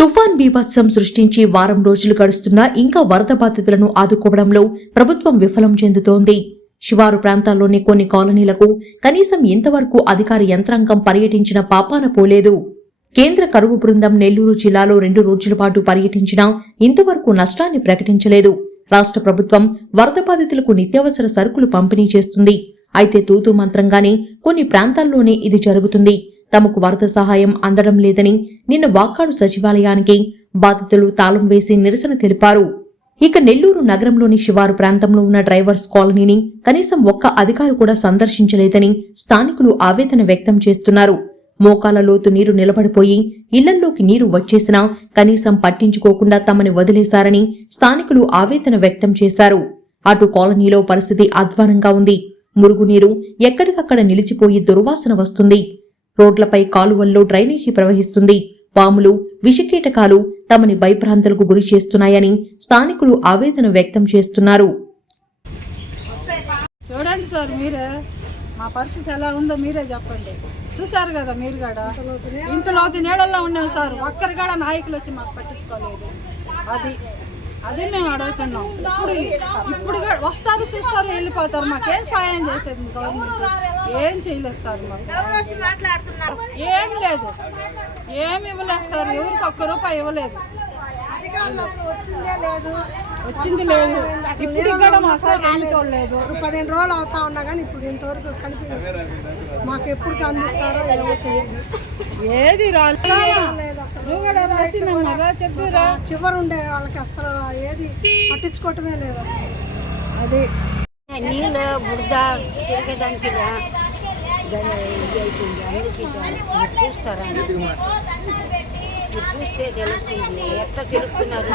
తుఫాన్ బీభత్సం సృష్టించి వారం రోజులు గడుస్తున్నా ఇంకా వరద బాధితులను ఆదుకోవడంలో ప్రభుత్వం విఫలం చెందుతోంది. శివారు ప్రాంతాల్లోని కొన్ని కాలనీలకు కనీసం ఇంతవరకు అధికార యంత్రాంగం పర్యటించిన పాపాన పోలేదు. కేంద్ర కరువు బృందం నెల్లూరు జిల్లాలో రెండు రోజుల పాటు పర్యటించినా ఇంతవరకు నష్టాన్ని ప్రకటించలేదు. రాష్ట్ర ప్రభుత్వం వరద బాధితులకు నిత్యావసర సరుకులు పంపిణీ చేస్తుంది. అయితే తూతూ మంత్రంగానే కొన్ని ప్రాంతాల్లోనే ఇది జరుగుతుంది. తమకు వరద సహాయం అందడం లేదని నిన్న వాకాడు సచివాలయానికి బాధితులు తాళం వేసి నిరసన తెలిపారు. ఇక నెల్లూరు నగరంలోని శివారు ప్రాంతంలో ఉన్న డ్రైవర్స్ కాలనీని కనీసం ఒక్క అధికారు కూడా సందర్శించలేదని స్థానికులు ఆవేదన వ్యక్తం చేస్తున్నారు. మోకాల లోతు నీరు నిలబడిపోయి ఇళ్ళల్లోకి నీరు వచ్చేసినా కనీసం పట్టించుకోకుండా తమని వదిలేశారని స్థానికులు ఆవేదన వ్యక్తం చేశారు. అటు కాలనీలో పరిస్థితి అధ్వానంగా ఉంది. మురుగునీరు ఎక్కడికక్కడ నిలిచిపోయి దుర్వాసన వస్తుంది. రోడ్లపై కాలువల్లో డ్రైనేజీ ప్రవహిస్తుంది. పాములు విషకీటకాలు తమని భయభ్రాంతులకు గురి చేస్తున్నాయని స్థానికులు ఆవేదన వ్యక్తం చేస్తున్నారు. చూడండి సార్ మీరే. మా పరిస్థితి ఎలా ఉందో మీరే చెప్పండి. చూశారు కదా మీరు కూడా? ఇంతలో నీళ్ళల్లో ఉన్నాం సార్. ఒక్కరు కూడా నాయకులు వచ్చి మాకు పట్టించుకోలేదు. అది అది మేము అడుగుతున్నాం. ఇప్పుడు ఇప్పుడు వస్తారు చూస్తారు వెళ్ళిపోతారు. మాకేం సాయం చేసేది గవర్నమెంట్? ఏం చేయలేదు సార్ మాకు. ఏం లేదు. ఏమి ఇవ్వలేదు సార్. ఎవరికి ఒక్క రూపాయి ఇవ్వలేదు. వచ్చిందే లేదు. వచ్చింది లేదు. ఇప్పుడు ఇక్కడ మా సార్ ఏమి చూడలేదు ఒక పదిహేను రోజులు అవుతా ఉన్నా కానీ ఇప్పుడు ఇంతవరకు కనిపించలేదు మాకు ఎప్పుడు అందిస్తారో ఏమో తెలియదు. ఏది రాలేదు చివరు ఉండే వాళ్ళకి అసలు ఏది పట్టించుకోవటమే లేదు అసలు. అది. నీళ్ళు బురద తిరగడానికి చూస్తారా? మీరు చూస్తే తెలుస్తుంది. ఎట్లా తెలుస్తున్నారు?